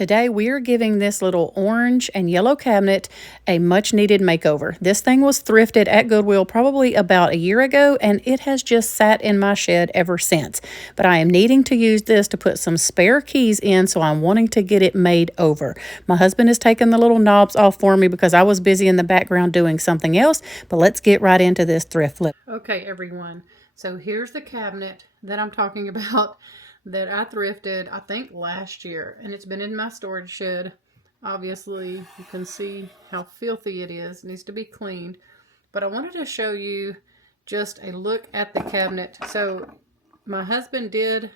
Today we are giving this little orange and yellow cabinet a much needed makeover. This thing was thrifted at Goodwill probably about a year ago, and it has just sat in my shed ever since. But I am needing to use this to put some spare keys in, so I'm wanting to get it made over. My husband has taken the little knobs off for me because I was busy in the background doing something else, but let's get right into this thrift flip. Okay, everyone, so here's the cabinet that I'm talking about that I thrifted, I think last year, and it's been in my storage shed. Obviously, you can see how filthy it is. It needs to be cleaned. But I wanted to show you just a look at the cabinet. So my husband did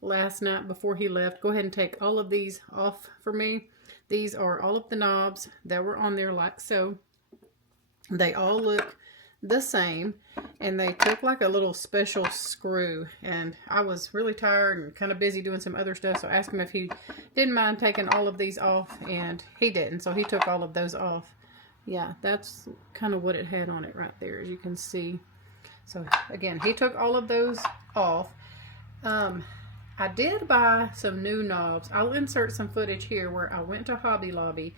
last night before he left go ahead and take all of these off for me. These are all of the knobs that were on there like so. They all look the same, and they took like a little special screw, and I was really tired and kind of busy doing some other stuff, so I asked him if he didn't mind taking all of these off, and he didn't, so he took all of those off. Yeah, that's kind of what it had on it right there, as you can see. So again, he took all of those off. I did buy some new knobs. I'll insert some footage here where I went to Hobby Lobby,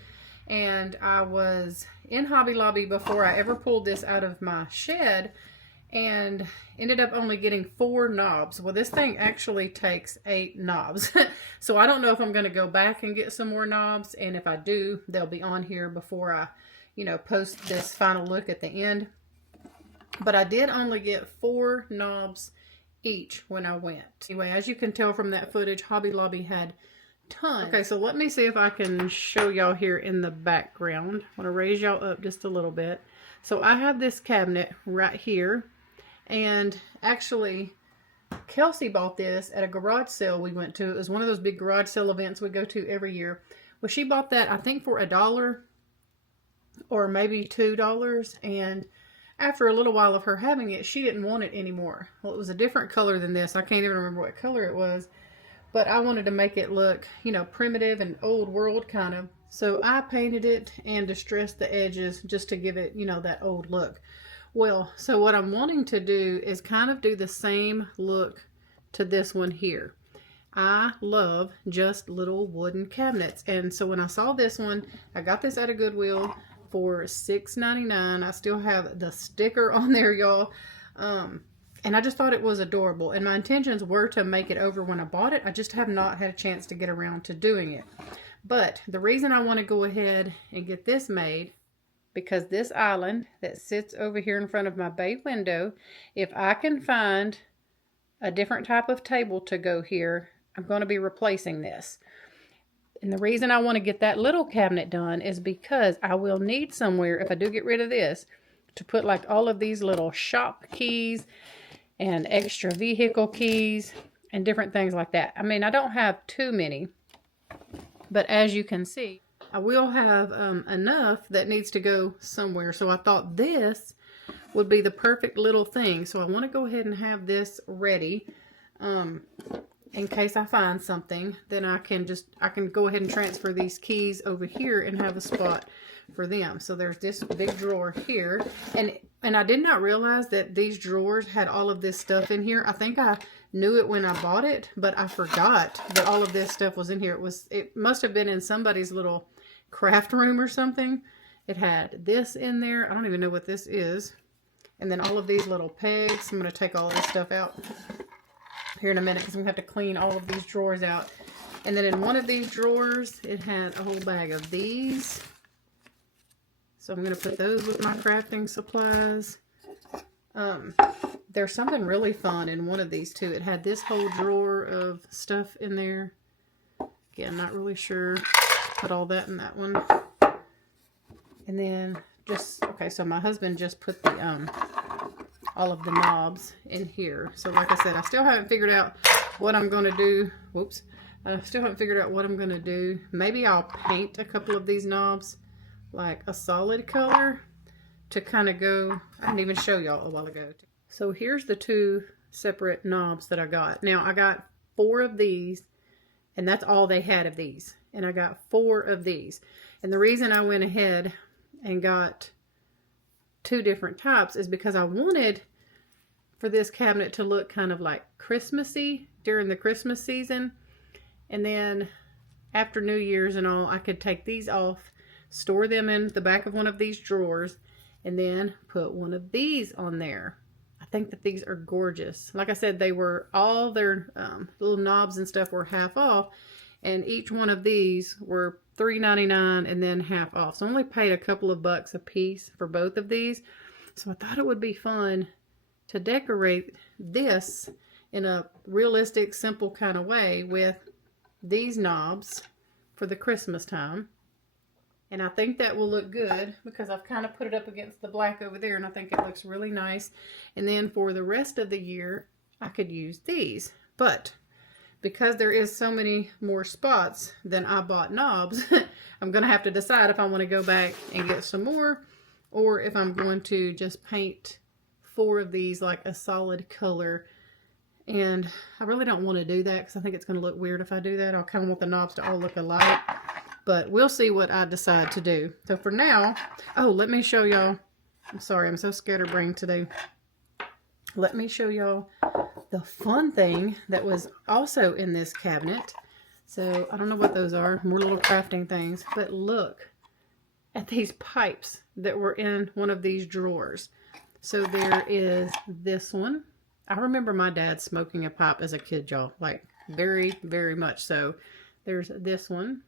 and I was in Hobby Lobby before I ever pulled this out of my shed, and ended up only getting 4 knobs. Well, this thing actually takes 8 knobs. So I don't know if I'm going to go back and get some more knobs, and if I do, they'll be on here before I, post this final look at the end. But I did only get 4 knobs each when I went. Anyway, as you can tell from that footage, Hobby Lobby had tons. Okay, so let me see if I can show y'all here in the background. I want to raise y'all up just a little bit. So I have this cabinet right here, and actually Kelsey bought this at a garage sale we went to. It was one of those big garage sale events we go to every year. Well, she bought that I think for $1 or maybe $2, and after a little while of her having it, she didn't want it anymore. Well, it was a different color than this. I can't even remember what color it was. But I wanted to make it look, primitive and old world kind of. So I painted it and distressed the edges just to give it, that old look. Well, so what I'm wanting to do is kind of do the same look to this one here. I love just little wooden cabinets. And so when I saw this one, I got this at a Goodwill for $6.99. I still have the sticker on there, y'all. And I just thought it was adorable. And my intentions were to make it over when I bought it. I just have not had a chance to get around to doing it. But the reason I want to go ahead and get this made, because this island that sits over here in front of my bay window, if I can find a different type of table to go here, I'm going to be replacing this. And the reason I want to get that little cabinet done is because I will need somewhere, if I do get rid of this, to put like all of these little shop keys and extra vehicle keys and different things like that. I mean, I don't have too many, but as you can see, I will have enough that needs to go somewhere. So I thought this would be the perfect little thing. So I want to go ahead and have this ready in case I find something. Then I can go ahead and transfer these keys over here and have a spot for them. So there's this big drawer here, and I did not realize that these drawers had all of this stuff in here. I think I knew it when I bought it, but I forgot that all of this stuff was in here. It must have been in somebody's little craft room or something. It had this in there. I don't even know what this is. And then all of these little pegs. I'm going to take all of this stuff out here in a minute because I'm going to have to clean all of these drawers out. And then in one of these drawers, it had a whole bag of these. So I'm going to put those with my crafting supplies. There's something really fun in one of these too. It had this whole drawer of stuff in there. Again, not really sure. Put all that in that one. And then okay, so my husband just put the all of the knobs in here. So like I said, I still haven't figured out what I'm going to do. Whoops. I still haven't figured out what I'm going to do. Maybe I'll paint a couple of these knobs like a solid color to kind of go. I didn't even show y'all a while ago. So here's the 2 separate knobs that I got. Now I got 4 of these, and that's all they had of these. And I got 4 of these. And the reason I went ahead and got 2 different types is because I wanted for this cabinet to look kind of like Christmassy during the Christmas season. And then after New Year's and all, I could take these off, store them in the back of one of these drawers, and then put one of these on there. I think that these are gorgeous. Like I said, they were all their little knobs and stuff were half off, and each one of these were $3.99 and then half off. So I only paid a couple of bucks a piece for both of these. So I thought it would be fun to decorate this in a realistic, simple kind of way with these knobs for the Christmas time. And I think that will look good because I've kind of put it up against the black over there, and I think it looks really nice. And then for the rest of the year, I could use these. But because there is so many more spots than I bought knobs, I'm going to have to decide if I want to go back and get some more, or if I'm going to just paint 4 of these like a solid color. And I really don't want to do that because I think it's going to look weird if I do that. I kind of want the knobs to all look alike. But we'll see what I decide to do. So for now, oh, let me show y'all. I'm sorry, I'm so scatterbrained today. Let me show y'all the fun thing that was also in this cabinet. So I don't know what those are. More little crafting things. But look at these pipes that were in one of these drawers. So there is this one. I remember my dad smoking a pipe as a kid, y'all. Like, very, very much so. There's this one.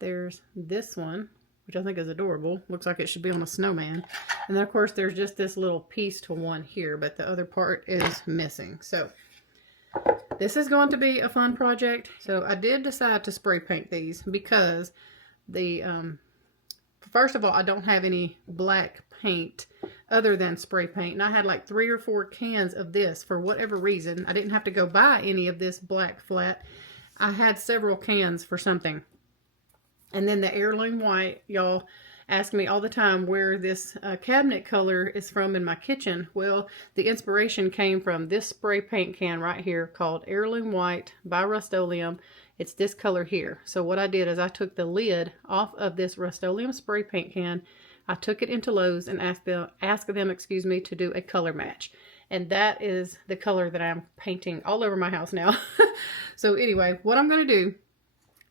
There's this one, which I think is adorable. Looks like it should be on a snowman. And then, of course, there's just this little piece to one here, but the other part is missing. So, this is going to be a fun project. So, I did decide to spray paint these because the, first of all, I don't have any black paint other than spray paint. And I had like 3 or 4 cans of this for whatever reason. I didn't have to go buy any of this black flat. I had several cans for something. And then the heirloom white, y'all ask me all the time where this cabinet color is from in my kitchen. Well, the inspiration came from this spray paint can right here called Heirloom White by Rust-Oleum. It's this color here. So what I did is I took the lid off of this Rust-Oleum spray paint can. I took it into Lowe's and asked them, to do a color match. And that is the color that I'm painting all over my house now. So anyway, what I'm going to do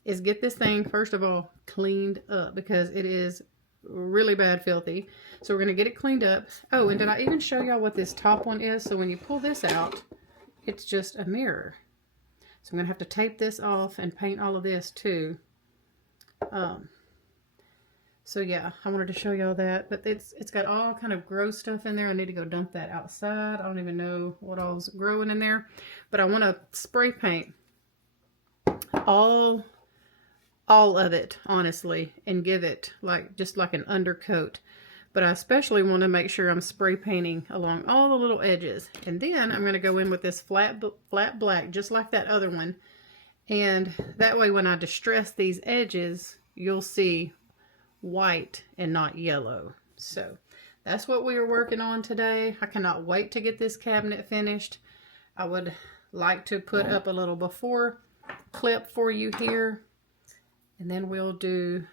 is get this thing, first of all, cleaned up because it is really bad filthy. So we're going to get it cleaned up. Oh, and did I even show y'all what this top one is? So when you pull this out, it's just a mirror. So I'm going to have to tape this off and paint all of this too. So yeah, I wanted to show y'all that. But it's got all kind of gross stuff in there. I need to go dump that outside. I don't even know what all's growing in there. But I want to spray paint all of it, honestly, and give it just like an undercoat. But I especially want to make sure I'm spray painting along all the little edges. And then I'm going to go in with this flat black, just like that other one. And that way when I distress these edges, you'll see white and not yellow. So that's what we are working on today. I cannot wait to get this cabinet finished. I would like to put up a little before clip for you here. And then we'll do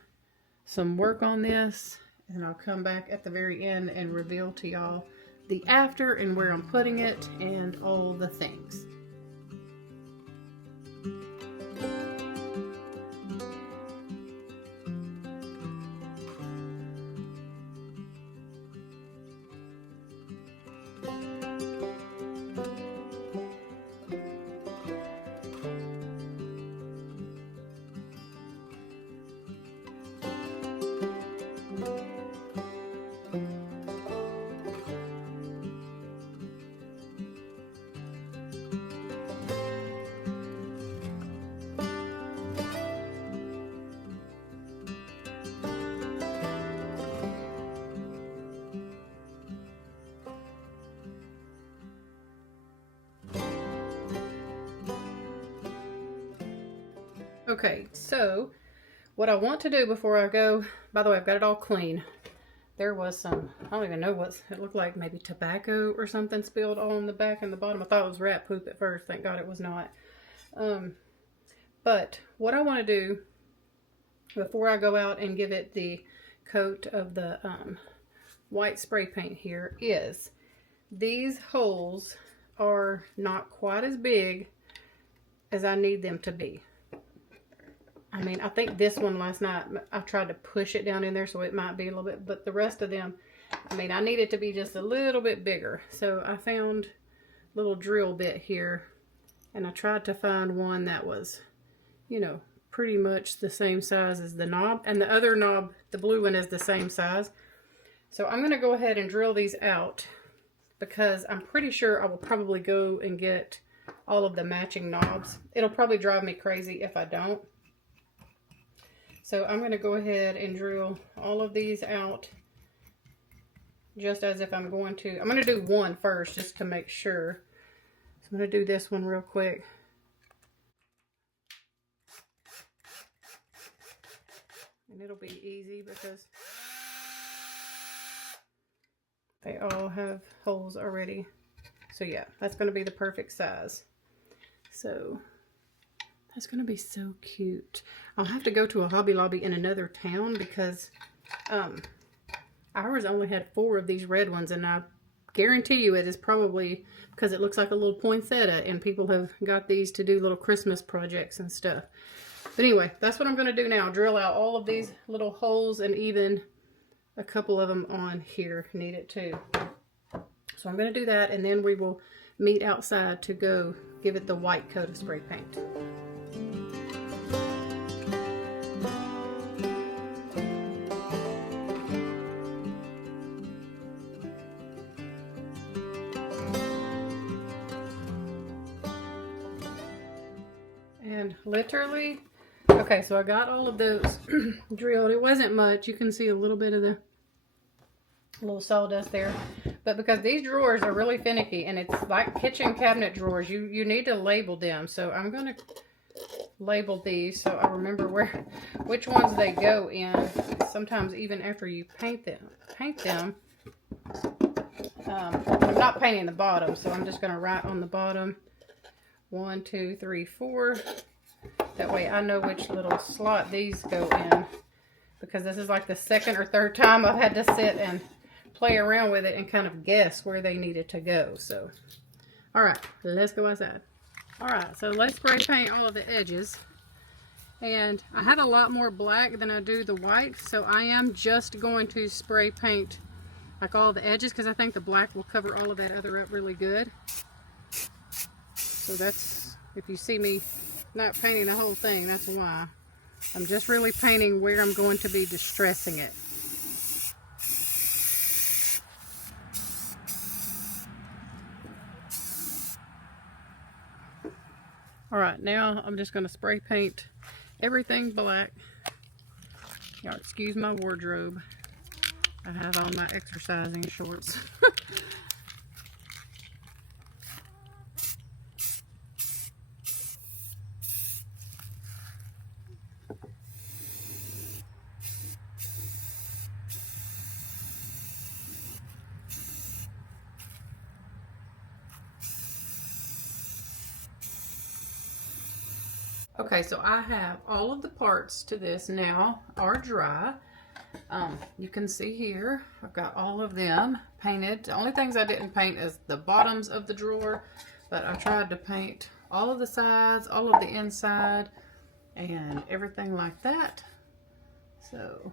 some work on this, and I'll come back at the very end and reveal to y'all the after and where I'm putting it and all the things. Okay, so what I want to do before I go, by the way, I've got it all clean. There was some, I don't even know what, it looked like maybe tobacco or something spilled all on the back and the bottom. I thought it was rat poop at first. Thank God it was not. But what I want to do before I go out and give it the coat of the white spray paint here is these holes are not quite as big as I need them to be. I mean, I think this one last night, I tried to push it down in there, so it might be a little bit, but the rest of them, I mean, I need it to be just a little bit bigger. So I found a little drill bit here, and I tried to find one that was, you know, pretty much the same size as the knob, and the other knob, the blue one, is the same size. So I'm going to go ahead and drill these out, because I'm pretty sure I will probably go and get all of the matching knobs. It'll probably drive me crazy if I don't. So I'm going to go ahead and drill all of these out, just as if I'm going to do one first just to make sure. So I'm going to do this one real quick. And it'll be easy because they all have holes already. So yeah, that's going to be the perfect size. So that's going to be so cute. I'll have to go to a Hobby Lobby in another town because ours only had 4 of these red ones, and I guarantee you it is probably because it looks like a little poinsettia, and people have got these to do little Christmas projects and stuff. But anyway, that's what I'm going to do now. Drill out all of these little holes, and even a couple of them on here need it too. So I'm going to do that, and then we will meet outside to go give it the white coat of spray paint. And literally, okay, so I got all of those drilled. It wasn't much. You can see a little bit of the little sawdust there. But because these drawers are really finicky, and it's like kitchen cabinet drawers, you need to label them. So I'm going to label these so I remember which ones they go in. Sometimes even after you paint them. I'm not painting the bottom, so I'm just going to write on the bottom 1, 2, 3, 4. That way I know which little slot these go in, because this is like the second or third time I've had to sit and play around with it and kind of guess where they needed to go. So, all right, let's go outside. All right, so let's spray paint all of the edges. And I have a lot more black than I do the white, so I am just going to spray paint like all the edges, because I think the black will cover all of that other up really good. So that's, if you see me not painting the whole thing, that's why. I'm just really painting where I'm going to be distressing it. Alright, now I'm just going to spray paint everything black. Y'all excuse my wardrobe. I have on my exercising shorts. Okay, so I have all of the parts to this now are dry. You can see here, I've got all of them painted. The only things I didn't paint is the bottoms of the drawer, but I tried to paint all of the sides, all of the inside, and everything like that. So,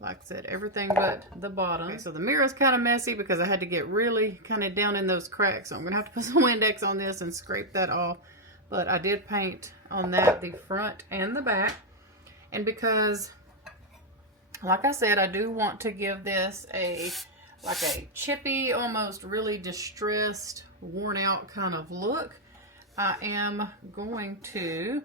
like I said, everything but the bottom. Okay, so the mirror is kind of messy because I had to get really kind of down in those cracks. So I'm going to have to put some Windex on this and scrape that off. But I did paint on that, the front and the back. And because, like I said, I do want to give this like a chippy, almost really distressed, worn out kind of look, I am going to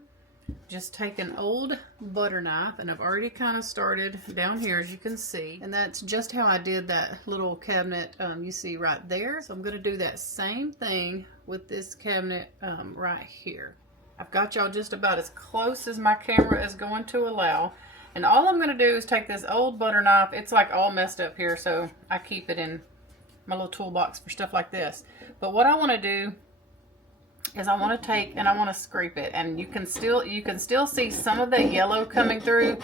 just take an old butter knife, and I've already kind of started down here, as you can see, and that's just how I did that little cabinet you see right there. So I'm going to do that same thing with this cabinet right here. I've got y'all just about as close as my camera is going to allow, and all I'm going to do is take this old butter knife. It's like all messed up here, so I keep it in my little toolbox for stuff like this. But what I want to do is I want to take and I want to scrape it, and you can still see some of that yellow coming through.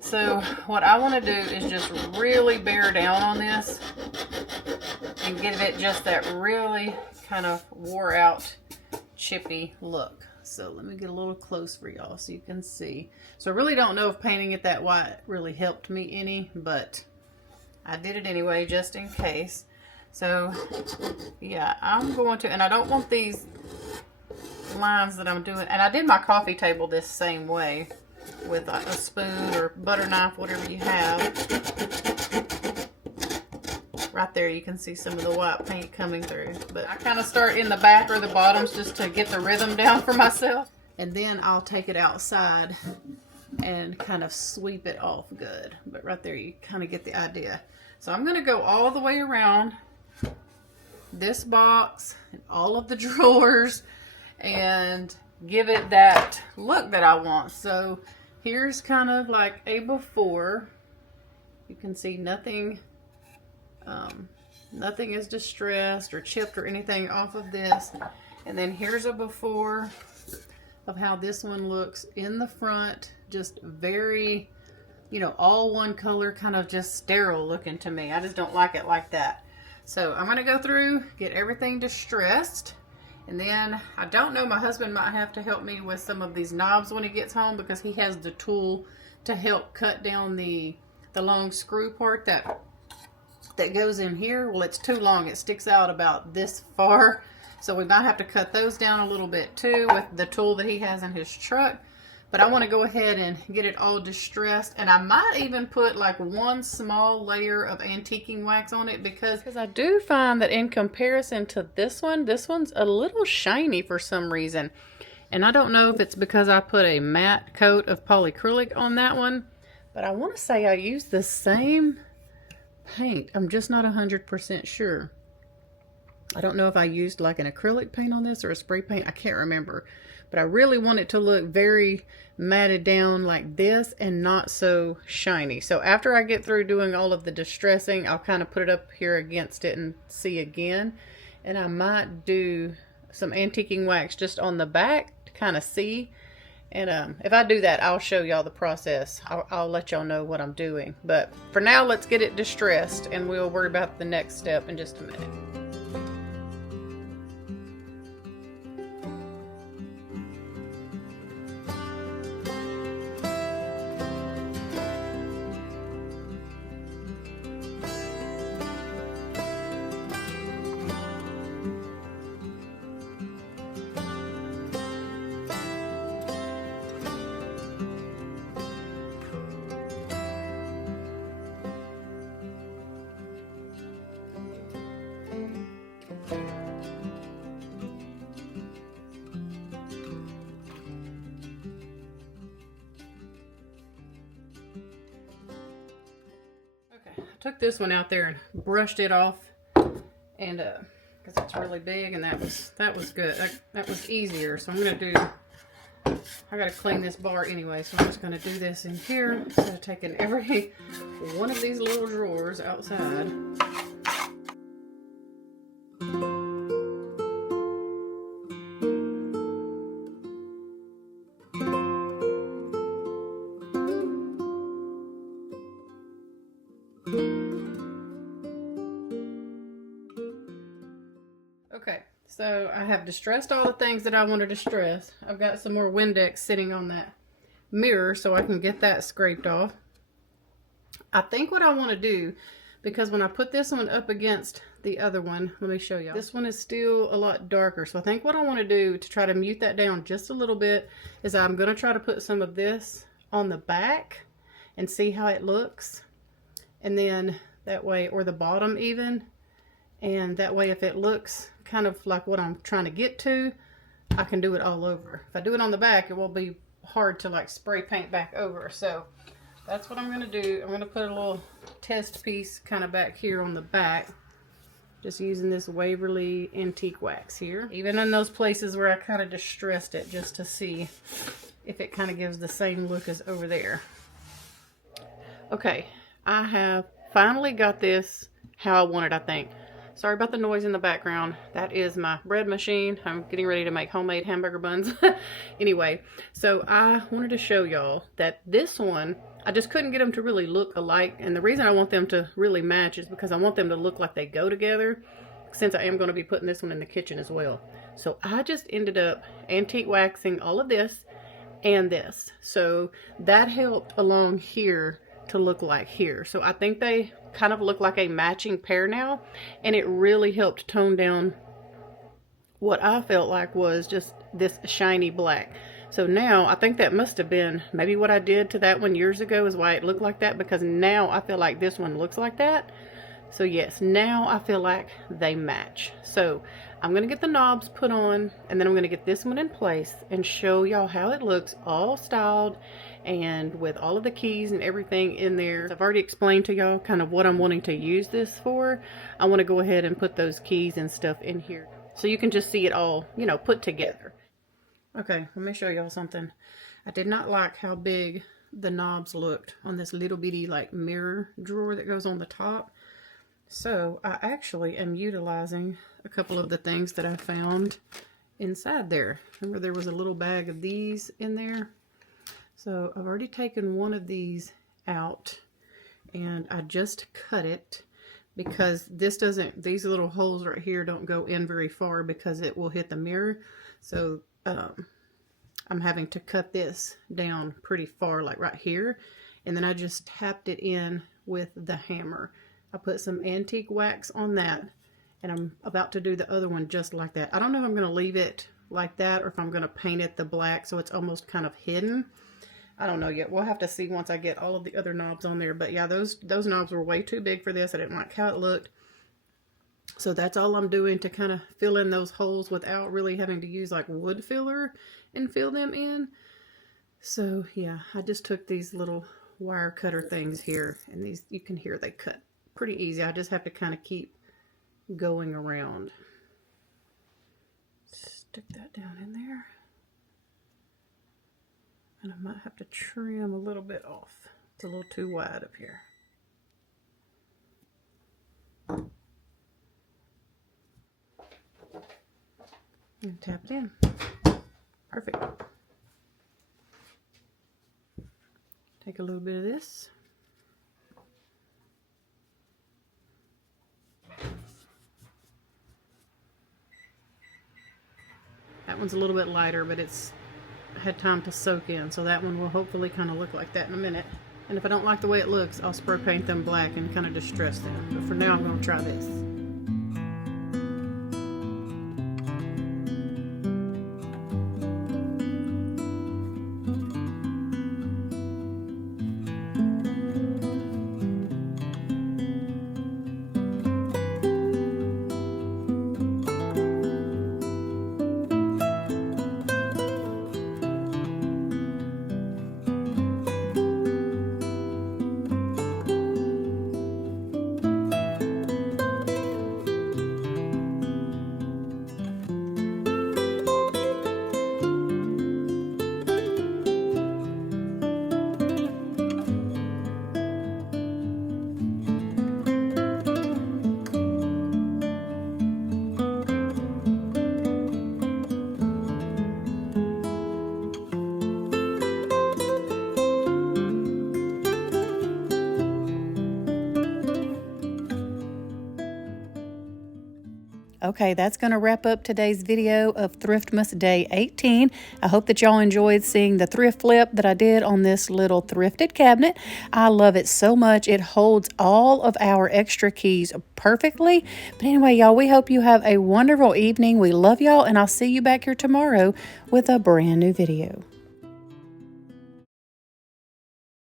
So what I want to do is just really bear down on this and give it just that really kind of wore out chippy look. So let me get a little close for y'all so you can see. So I really don't know if painting it that white really helped me any, but I did it anyway just in case. So yeah, I'm going to, and I don't want these lines that I'm doing, and I did my coffee table this same way with a spoon or butter knife, whatever you have. Right there you can see some of the white paint coming through, but I kind of start in the back or the bottoms just to get the rhythm down for myself, and then I'll take it outside and kind of sweep it off good. But right there you kind of get the idea. So I'm going to go all the way around this box and all of the drawers and give it that look that I want. So here's kind of like a before. You can see nothing nothing is distressed or chipped or anything off of this. And then here's a before of how this one looks in the front. Just very, you know, all one color, kind of just sterile looking to me. I just don't like it like that. So I'm going to go through, get everything distressed. And then, I don't know, my husband might have to help me with some of these knobs when he gets home, because he has the tool to help cut down the long screw part that goes in here. Well, it's too long. It sticks out about this far. So we might have to cut those down a little bit too with the tool that he has in his truck. But I want to go ahead and get it all distressed. And I might even put like one small layer of antiquing wax on it, because I do find that in comparison to this one's a little shiny for some reason. And I don't know if it's because I put a matte coat of polyacrylic on that one, but I want to say I used the same paint. I'm just not 100% sure. I don't know if I used like an acrylic paint on this or a spray paint. I can't remember. But I really want it to look very matted down like this and not so shiny. So after I get through doing all of the distressing, I'll kind of put it up here against it and see again. And I might do some antiquing wax just on the back to kind of see. And if I do that, I'll show y'all the process. I'll let y'all know what I'm doing. But for now, let's get it distressed, and we'll worry about the next step in just a minute. Took this one out there and brushed it off, and because it's really big, and that was good. That was easier. So I'm gonna do, I gotta clean this bar anyway, so I'm just gonna do this in here instead of taking every one of these little drawers outside. Okay, so I have distressed all the things that I want to distress. I've got some more Windex sitting on that mirror so I can get that scraped off. I think what I want to do, because when I put this one up against the other one, let me show you. This one is still a lot darker, so I think what I want to do to try to mute that down just a little bit is I'm going to try to put some of this on the back and see how it looks. And then that way, or the bottom even, and that way if it looks kind of like what I'm trying to get to, I can do it all over. If I do it on the back, it will be hard to like spray paint back over. So that's what I'm going to do. I'm going to put a little test piece kind of back here on the back, just using this Waverly antique wax here, even in those places where I kind of distressed it, just to see if it kind of gives the same look as over there. Okay, I have finally got this how I want it, I think. Sorry about the noise in the background. That is my bread machine. I'm getting ready to make homemade hamburger buns. Anyway, so I wanted to show y'all that this one, I just couldn't get them to really look alike. And the reason I want them to really match is because I want them to look like they go together, since I am going to be putting this one in the kitchen as well. So I just ended up antique waxing all of this and this. So that helped along here to look like here. So I think they kind of look like a matching pair now, and it really helped tone down what I felt like was just this shiny black. So now I think that must have been maybe what I did to that one years ago is why it looked like that, because now I feel like this one looks like that. So yes, now I feel like they match. So I'm going to get the knobs put on, and then I'm going to get this one in place and show y'all how it looks all styled and with all of the keys and everything in there. So I've already explained to y'all kind of what I'm wanting to use this for. I want to go ahead and put those keys and stuff in here so you can just see it all, you know, put together. Okay, let me show y'all something. I did not like how big the knobs looked on this little bitty like mirror drawer that goes on the top. So I actually am utilizing a couple of the things that I found inside there. Remember there was a little bag of these in there? So I've already taken one of these out, and I just cut it because this doesn't, these little holes right here don't go in very far because it will hit the mirror. So I'm having to cut this down pretty far, like right here, and then I just tapped it in with the hammer. I put some antique wax on that, and I'm about to do the other one just like that. I don't know if I'm going to leave it like that or if I'm going to paint it the black so it's almost kind of hidden. I don't know yet. We'll have to see once I get all of the other knobs on there. But yeah, those knobs were way too big for this. I didn't like how it looked. So that's all I'm doing to kind of fill in those holes without really having to use like wood filler and fill them in. So yeah, I just took these little wire cutter things here, and these, you can hear they cut pretty easy. I just have to kind of keep going around. Stick that down in there. And I might have to trim a little bit off. It's a little too wide up here. And tap it in. Perfect. Take a little bit of this. That one's a little bit lighter, but it's had time to soak in, so that one will hopefully kind of look like that in a minute. And if I don't like the way it looks, I'll spray paint them black and kind of distress them. But for now, I'm going to try this. Okay, that's going to wrap up today's video of Thriftmas Day 18. I hope that y'all enjoyed seeing the thrift flip that I did on this little thrifted cabinet. I love it so much. It holds all of our extra keys perfectly. But anyway, y'all, we hope you have a wonderful evening. We love y'all, and I'll see you back here tomorrow with a brand new video.